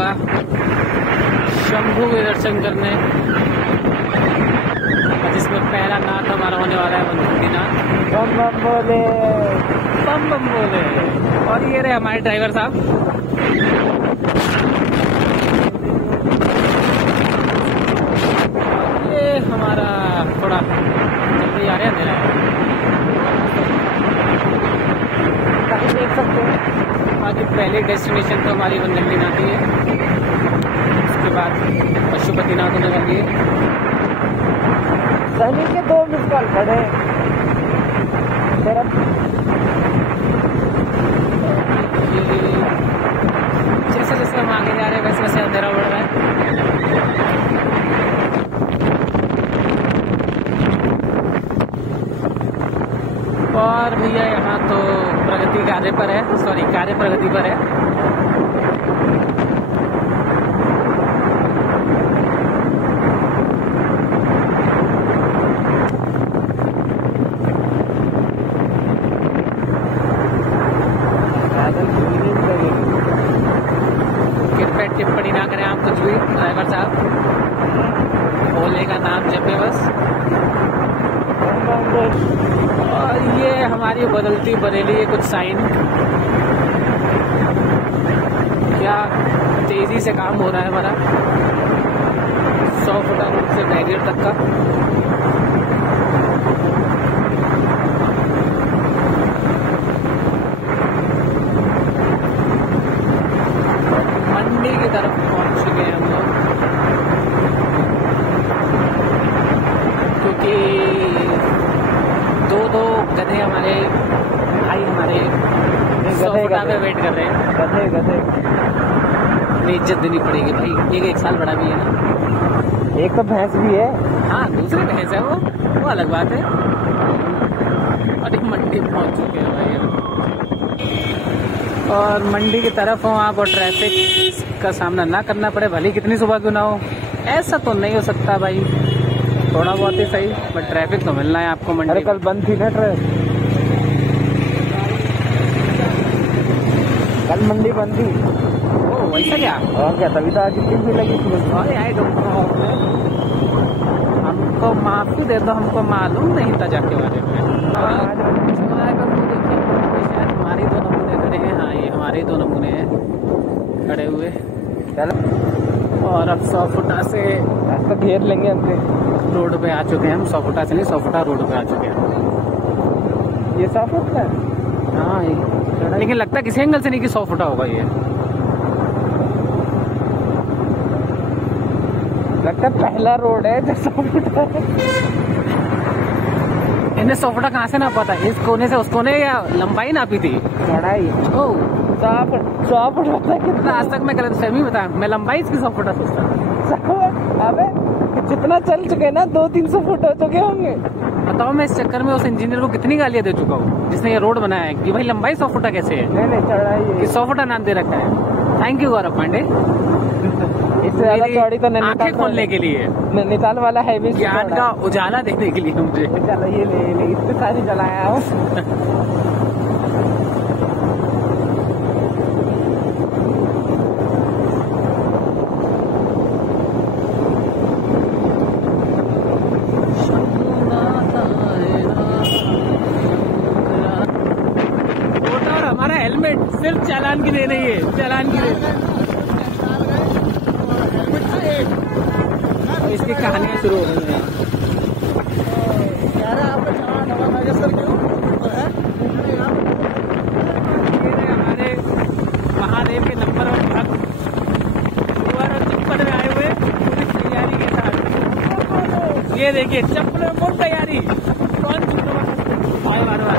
हुआ शंभू के दर्शन करने, जिसमें पहला नाथ हमारा होने वाला है बद्रीनाथ। बम बम बोले, बम बम बोले। और ये रहे हमारे ड्राइवर साहब। ये हमारा थोड़ा जल्दी आ रहा है मेरा, देख सकते हैं। आगे पहले डेस्टिनेशन तो हमारी बद्रीनाथ ही है, उसके बाद पशुपतिनाथ होने वाली है। सनी के 2 मिस कॉल खड़े जैसे जैसे हम आगे जा रहे हैं वैसे वैसे अंधेरा बढ़ रहा है। और भैया यहाँ तो प्रगति कार्य पर है, सॉरी कार्य प्रगति पर है। कृपया टिप्पणी ना करें आप कुछ भी ड्राइवर साहब, भोले का नाम जपे बस। और ये हमारी बदलती बरेली है कुछ साइन, क्या तेजी से काम हो रहा है हमारा 100 फुट से बैरियर तक का। मंडी की तरफ पहुंच चुके हैं हम लोग, क्योंकि दो गधे हमारे भाई हमारे 100 फुटा पे वेट कर रहे हैं। गधे हमें इज्जत देनी पड़ेगी भाई, एक साल बड़ा भी है ना। एक तो भैंस भी है। हाँ दूसरी भैंस है वो अलग बात है। और एक मंडी पहुंच चुके हैं भाई हम, और मंडी की तरफ हो आप और ट्रैफिक का सामना ना करना पड़े, भले कितनी सुबह क्यों ना हो। ऐसा तो नहीं हो सकता भाई, थोड़ा बहुत ही सही, बट ट्रैफिक तो मिलना है आपको मंडी। अरे कल बंद थी ना ट्रैफिक, कल मंडी बंद थी। ओ वैसा क्या? और क्या, तभी तो आज इतनी भी लगी थी। अरे आई डोंट नो, हमको माफी दे दो, हमको मालूम नहीं था जाके बारे में। हमारे 2 नमूने खड़े हैं। हाँ ये हमारे 2 नमूने हैं खड़े हुए। चलो, और अब 100 फुटा से तो घेर लेंगे हमसे। रोड पे आ चुके हैं हम, 100 फुटा से नहीं 100 फुटा रोड पे आ चुके हैं। ये 100 फुट है। हाँ लेकिन लगता है किसी एंगल से नहीं कि 100 फुटा होगा ये। लगता है पहला रोड है जो 100 फुट है। इन्हें 100 फुटा कहाँ से ना पता, इस कोने से उस कोने या लंबाई नापी थी? चढ़ाई। ओह 100 फुट होता है कितना? आज तक मैं गलत फहमी बता, मैं लंबाई इसकी 100 फुटा सोचता। अबे जितना चल चुके ना 200-300 फुट हो चुके होंगे। बताओ मैं इस चक्कर में उस इंजीनियर को कितनी गालियां दे चुका हूँ जिसने ये रोड बनाया है कि भाई लंबाई 100 फुटा कैसे है। नहीं चढ़ाई है। 100 फुटा नाम दे रखा है। थैंक यू गौरव पांडे, इससे ज्यादा चौड़ी तो आंखें खोलने के लिए, नैनीताल वाला है भी ज्ञान का उजाला देने के लिए मुझे। चलो ये ले इतने सारी चलाया हूँ। हमारा हेलमेट सिर्फ चालान की दे रही है, चालान की दे। तो इसकी कहानियां शुरू हो गई हैं। हमारे महादेव के नंबर और भक्त और चप्पल में आए हुए पूरी तैयारी के साथ। ये देखिए चप्पल में कौन तैयारी, कौन बार बार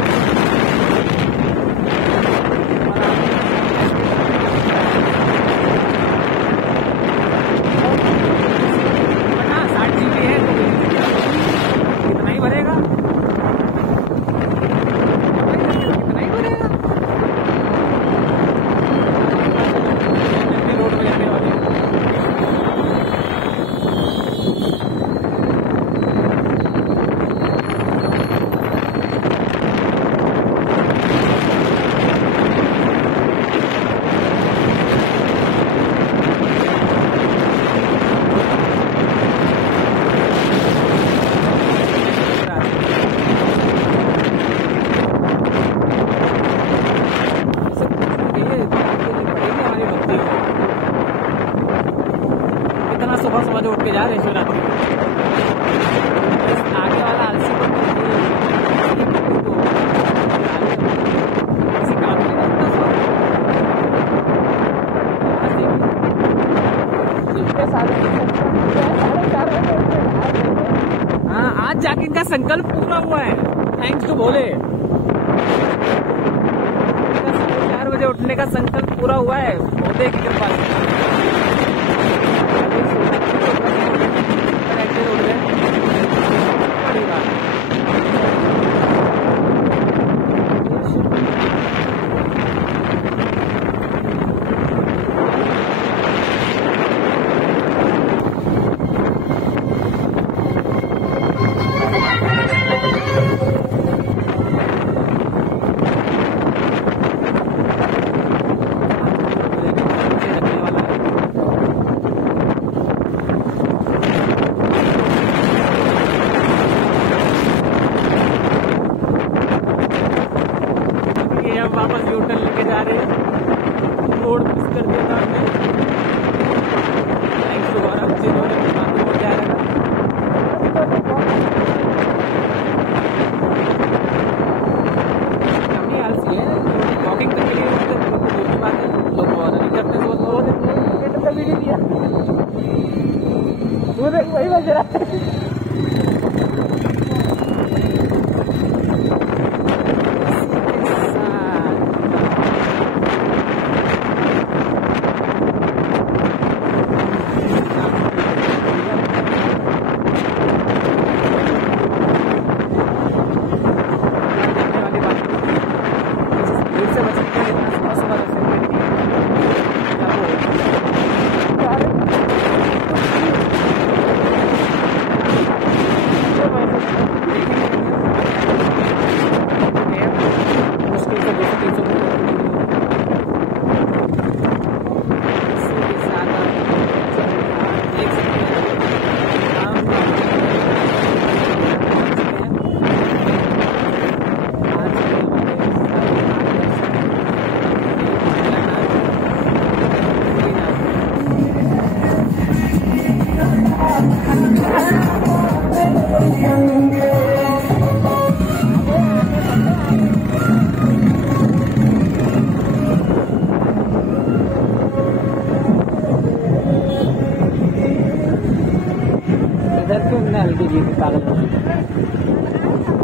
संकल्प पूरा हुआ है, थैंक्स टू भोले। 4 बजे उठने का संकल्प पूरा हुआ है भोले की कृपा से। बड़ी बात है। वापस यूटर्न लेके जा रहे हैं, रोड मिस कर दिया था हमने। थैंक्स टू गौरव जिन्होंने बातों को जाया रखा। काफी आलसी है, वॉकिंग करने के लिए जो भी बात है लोग और करते हैं। वो वीडियो दिया वही बज रहा है।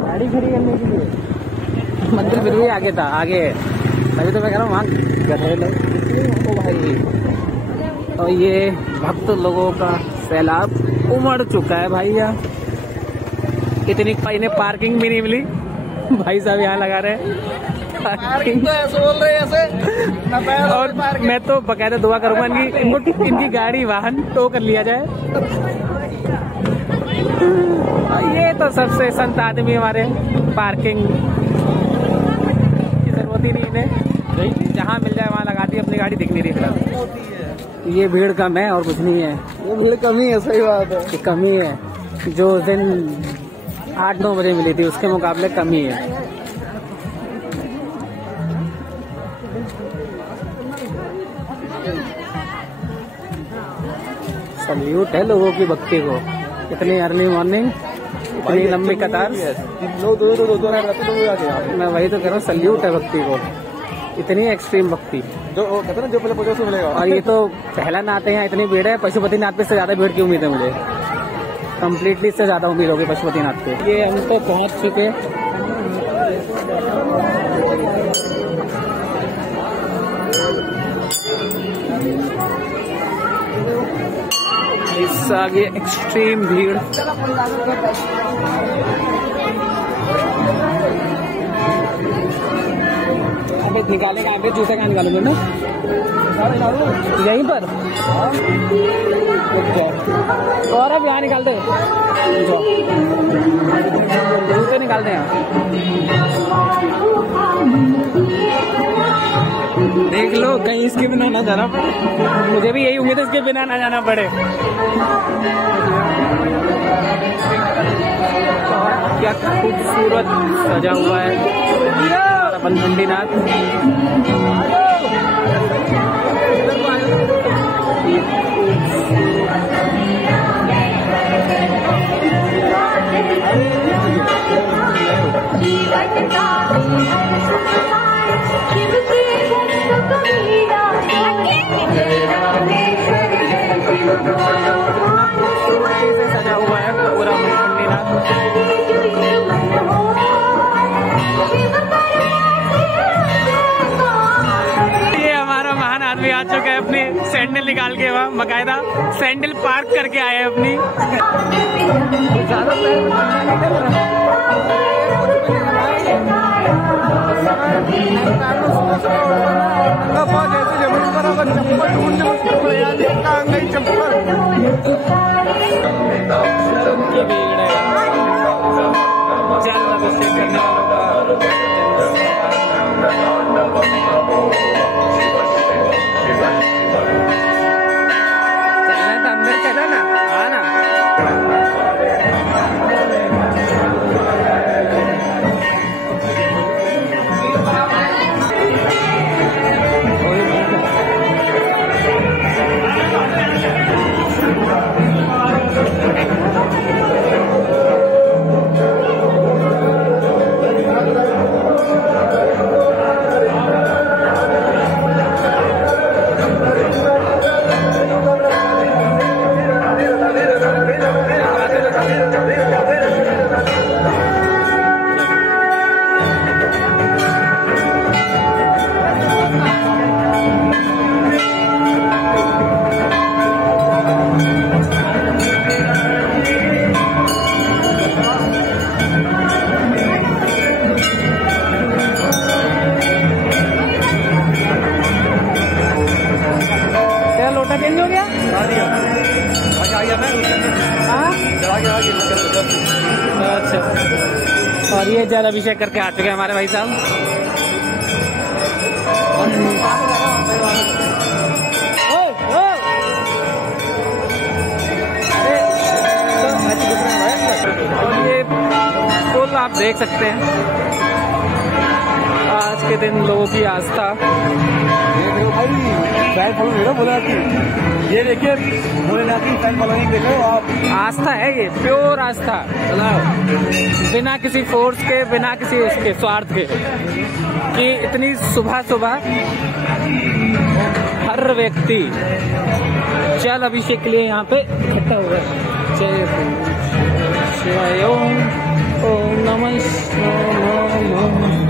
गाड़ी खड़ी करने के लिए मंदिर फिर भी आगे था, आगे अभी तो मैं कह रहा हूँ वहाँ गधे लोग भाई। और ये भक्त लोगों का सैलाब उमड़ चुका है भाई। यहाँ इतनी इन्हें पार्किंग भी नहीं मिली भाई साहब, यहाँ लगा रहे हैं पार्किंग तो ऐसे बोल रहे हैं ऐसे। और मैं तो बकायदा दुआ करूंगा इनकी गाड़ी वाहन टो कर लिया जाए। ये तो सबसे संत आदमी हमारे, पार्किंग की जरूरत ही नहीं इन्हें, जहाँ मिल जाए वहाँ लगा दी अपनी गाड़ी, दिख नहीं रही फिर। ये भीड़ कम है और कुछ नहीं है, ये भीड़ कमी है, सही बात है, ये कमी है। जो उस दिन 8-9 बजे मिली थी उसके मुकाबले कमी है। सल्यूट है लोगों की भक्ति को, इतनी अर्ली मॉर्निंग, इतनी लंबी कतार। मैं वही तो कह रहा हूँ, सल्यूट है भक्ति को, इतनी एक्सट्रीम भक्ति। जो कहते ना जो पहले पहुंचे उसको मिलेगा। और ये तो पहला नाथ है, यहाँ इतनी भीड़ है। पशुपतिनाथ पे से ज्यादा भीड़ की उम्मीद है मुझे, कम्प्लीटली इससे ज्यादा उम्मीद होगी पशुपतिनाथ पे। ये हम तो पहुंच चुके, इससे आगे एक्सट्रीम भीड़। अबे निकाले कहाँ पे, जूते कहाँ निकालोगे ना? यहीं पर और अब यहाँ निकालते जूते निकालते हैं। देख लो कहीं इसके बिना ना जाना पड़े, मुझे भी यही उम्मीद है इसके बिना ना जाना पड़े। क्या खूबसूरत सजा हुआ है अपन मंडीनाथ। सजा हुआ है पूरा मंडीनाथ। आदमी आ चुके हैं अपनी सैंडल निकाल के, वहाँ बकायदा सैंडल पार्क करके आए हैं अपनी। चेंज हो गया। अच्छा, और ये जल अभिषेक करके आ चुके हैं हमारे भाई साहब। और ये पुल आप देख सकते हैं, आज के दिन लोगों की आस्था। ये देखिए भोलेनाथ की फैन फॉलोइंग देखो आप, आस्था है ये, प्योर आस्था, बिना किसी फोर्स के, बिना किसी उसके स्वार्थ के, कि इतनी सुबह सुबह हर व्यक्ति जल अभिषेक के लिए यहाँ पे इकट्ठा हुआ है। जय शिवाय, ओम नमः शिवाय।